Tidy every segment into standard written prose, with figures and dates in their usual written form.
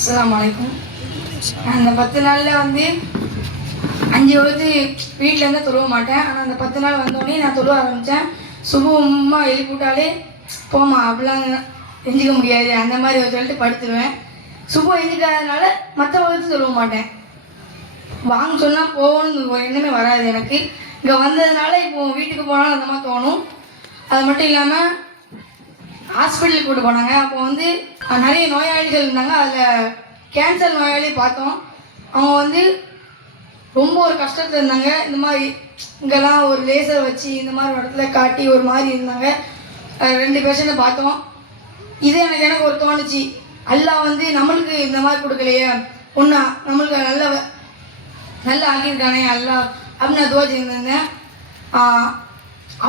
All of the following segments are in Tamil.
அஸ்ஸலாமு அலைக்கும். அந்த 10 நாளில் வந்து 5 வகுத்து வீட்டிலேருந்து தொழுவ மாட்டேன். ஆனால் அந்த 10 நாள் வந்தோடனே நான் தொழுவ ஆரம்பித்தேன். சுபமா எழுப்பிவிட்டாலே போமா அப்படிலாம் எஞ்சிக்க முடியாது அந்த மாதிரி சொல்லிட்டு படுத்துருவேன். சுபம் எஞ்சிக்காதனால மற்ற வகுத்து தொழுவ மாட்டேன். வாங்க சொன்னால் போகணும்னு ஒரு எண்ணமே வராது எனக்கு. இங்கே வந்ததுனால இப்போது வீட்டுக்கு போனாலும் அந்த மாதிரி தோணும். அது மட்டும் இல்லாமல் ஹாஸ்பிட்டலுக்கு கூட்டு போனாங்க. அப்போ வந்து நிறைய நோயாளிகள் இருந்தாங்க. அதில் கேன்சர் நோயாளி பார்த்தோம். அவங்க வந்து ரொம்ப ஒரு கஷ்டத்தில் இருந்தாங்க. இந்த மாதிரி இங்கெல்லாம் ஒரு லேசர் வச்சு இந்த மாதிரி ஒரு இடத்துல காட்டி ஒரு மாதிரி இருந்தாங்க. 2 பேஷண்ட்டை பார்த்தோம். இது எனக்கு ஒரு தோணுச்சு, அல்லாஹ் வந்து நம்மளுக்கு இந்த மாதிரி கொடுக்கலையே, ஒன்றா நம்மளுக்கு நல்லா ஆக்கியிருக்கானே அல்லாஹ் அப்படின்னு நான் துவா செஞ்சிருந்தேன்.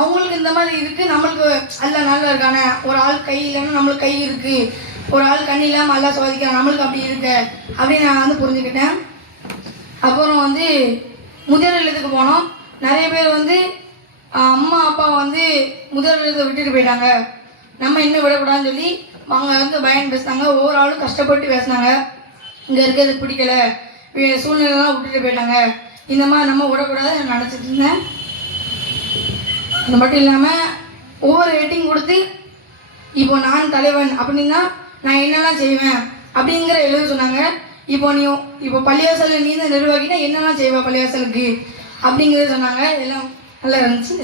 அவங்களுக்கு இந்த மாதிரி இருக்குது, நம்மளுக்கு எல்லாம் நல்லா இருக்கானே. ஒரு ஆள் கை இல்லைன்னா நம்மளுக்கு கை இருக்குது, ஒரு ஆள் கண்ணி இல்லாமல் எல்லாம் சோதிக்கிறான், நம்மளுக்கு அப்படி இருக்கு அப்படின்னு நான் வந்து புரிஞ்சுக்கிட்டேன். அப்புறம் வந்து முதியோர் இல்லத்துக்கு போனோம். நிறைய பேர் வந்து அம்மா அப்பா வந்து முதியோர் இல்லத்தை விட்டுட்டு போயிட்டாங்க, நம்ம இன்னும் விடக்கூடாதுன்னு சொல்லி அவங்க வந்து பயன் பேசினாங்க. ஒவ்வொரு ஆளும் கஷ்டப்பட்டு பேசினாங்க. இங்கே இருக்கிறது பிடிக்கல, சூழ்நிலைலாம் விட்டுட்டு போயிட்டாங்க, இந்த மாதிரி நம்ம விடக்கூடாதுன்னு நினச்சிட்டு இருந்தேன். அது மட்டும் இல்லாமல் ஒவ்வொரு ரேட்டிங் கொடுத்து இப்போ நான் தலைவன் அப்படின்னா நான் என்னெல்லாம் செய்வேன் அப்படிங்கிற எழுத சொன்னாங்க. இப்போ பள்ளிவாசலில் நீ தான் நிர்வாகினா என்னெல்லாம் செய்வேன் பள்ளிவாசலுக்கு அப்படிங்கிறத சொன்னாங்க. எல்லாம் நல்லா இருந்துச்சு.